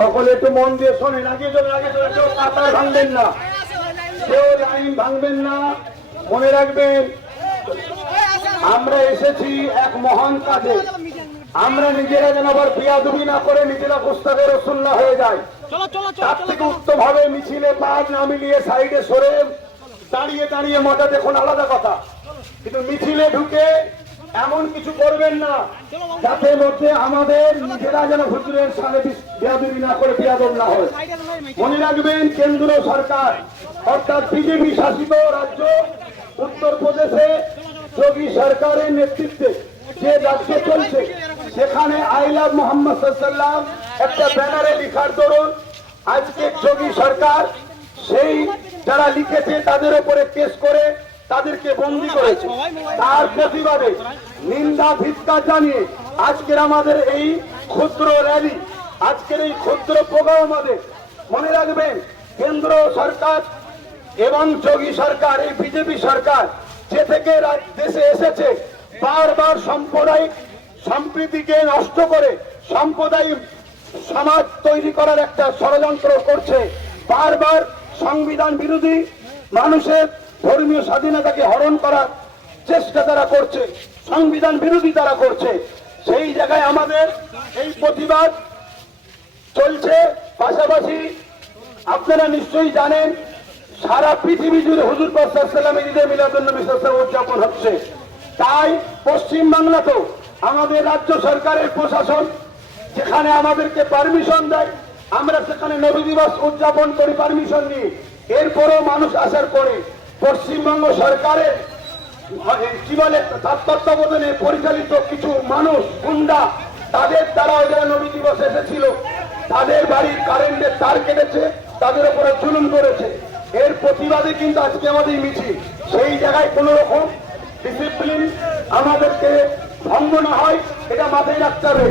সকলে একটু মন দিয়ে শোনেন। আগে চলে আগে চলে কেউ কাতার ভাঙবেন না। কেউ লাইন ভাঙবেন না। মনে রাখবেন আমরা এসেছি এক মহান কাজে। আমরা নিজেরা যেন আবার বিয়াদুবি না করে নিজেরা পুস্তকের রসুল্লাহ হয়ে যায় তার থেকে উত্তম হবে মিছিলে পাঁচ না মিলিয়ে সাইডে সরে দাঁড়িয়ে দাঁড়িয়ে মজা দেখুন আলাদা কথা। কিন্তু মিছিলে ঢুকে এমন কিছু করবেন না, যাতে মধ্যে আমাদের নিজেরা যেন হুজুরের সামনে বিয়াদুবি না করে বিয়াদব না হয়। মনে রাখবেন, কেন্দ্র সরকার, অর্থাৎ বিজেপি শাসিত রাজ্য উত্তরপ্রদেশে যোগী সরকারের নেতৃত্বে যে রাজ্যে চলছে, সেখানে আই লাভ মোহাম্মদ সাল্লাম একটা ব্যানারে লিখার দরুন আজকে যোগী সরকার, সেই যারা লিখেছে তাদের উপরে কেস করে তাদেরকে বন্দি করেছে। তার প্রতিবাদে নিন্দা ধিক্কার জানিয়ে আজকের আমাদের এই ক্ষুদ্র র্যালি আজকের এই ক্ষুদ্র প্রোগ্রাম আমাদের। মনে রাখবেন কেন্দ্র সরকার এবং যোগী সরকার এই বিজেপি সরকার যে থেকে দেশে এসেছে বারবার সাম্প্রদায়িক সম্প্রীতিকে নষ্ট করে সাম্প্রদায়িক সমাজ তৈরি করার একটা ষড়যন্ত্র করছে। বারবার সংবিধান বিরোধী মানুষের ধর্মীয় স্বাধীনতাকে হরণ করার চেষ্টা তারা করছে, সংবিধান বিরোধী তারা করছে, সেই জায়গায় আমাদের এই প্রতিবাদ চলছে। পাশাপাশি আপনারা নিশ্চয়ই জানেন, সারা পৃথিবী জুড়ে হুজুর পাসাল্লামের ঈদে মিলাদুল্নবী উদযাপন হচ্ছে। তাই পশ্চিম বাংলাতেও আমাদের রাজ্য সরকারের প্রশাসন যেখানে আমাদেরকে পারমিশন দেয়, আমরা সেখানে নবী দিবস উদযাপন করি পারমিশন নিয়ে। এরপরেও মানুষ আসার পরে পশ্চিমবঙ্গ সরকারের কি বলে তার তত্ত্বাবধানে পরিচালিত কিছু মানুষ, গুন্ডা, তাদের দ্বারা যারা নবী দিবস এসেছিল। তাদের বাড়ির কারেন্টের তার কেটেছে, তাদের উপরে জুলুম করেছে। এর প্রতিবাদে কিন্তু আজকে আমাদের মিছিল। সেই জায়গায় কোন রকম ডিসিপ্লিন আমাদেরকে ভঙ্গ না হয়, এটা মাথায় রাখতে হবে।